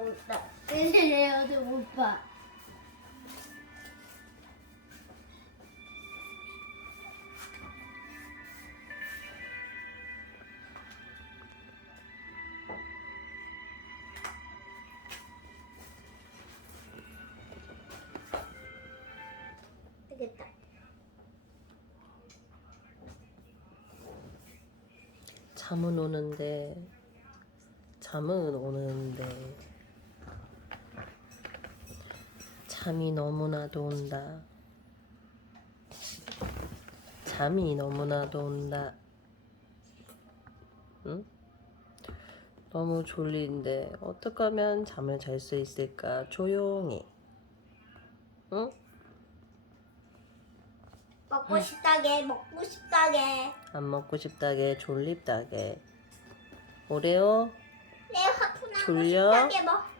온다. 레오도 오빠. 잠은 오는데 잠은 오는데 잠이 너무나도 온다. 잠이 너무나도 온다. 응? 너무 졸린데 어떻게 하면 잠을 잘 수 있을까? 조용히. 응? 먹고 싶다게 먹고 싶다게. 안 먹고 싶다게 졸립다게. 오레오 내 하프나고 졸려? 싶다게 먹.